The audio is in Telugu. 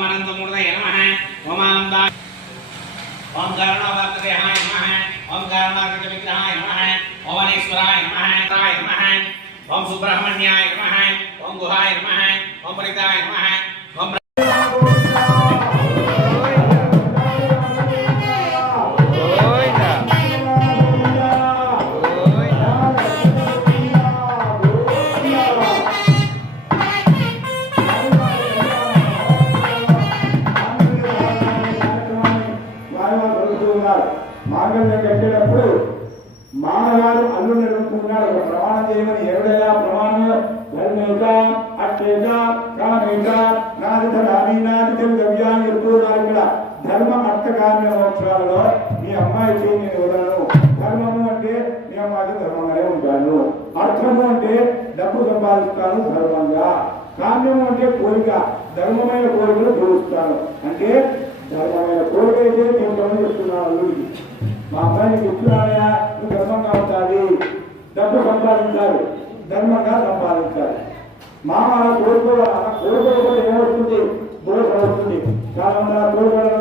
ओम अनंतमूर्तये नमः ओम आनंदा ओम गरुणवर्तदेहाय नमः ओम गरुणाकृतविग्रहाय नमः ओम अनेश्वराय नमः ओम सुब्रह्मण्याय नमः ओम गुहाय नमः ओम परिताय नमः ओम మాంగళ్యం కట్టేటప్పుడు మామగారు అల్లుని అడుగుతున్నాడు ఒక ప్రమాణం చేయమని ఎవడైనా ప్రమాణంలో ధర్మేత అక్షేత కామేత నాది గవ్యాన్ని చెప్తున్నారు. ఇక్కడ ధర్మం అర్థ కామ్య మోక్షాలలో మీ అమ్మాయి చేయి నేను వదలను. ధర్మము అంటే మీ అమ్మాయికి ధర్మంగానే ఉంటాను, అర్థము అంటే డబ్బు సంపాదిస్తాను ధర్మంగా, కామ్యము అంటే కోరిక ధర్మమైన కోరికలు తీరుస్తాను. అంటే ధర్మమైన కోరిక అయితే నేను చెప్తున్నాను అల్లుడికి. మా అమ్మాయిని చెప్తున్నానయా నువ్వు ధర్మంగా ఉండాలి, డబ్బు సంపాదించాలి, ధర్మంగా సంపాదించాలి. మామ కోరుకోవాలి, కోరుకోకపోతే ఏమవుతుంది దోషం అవుతుంది. చాలా మంది కోరుకోవడం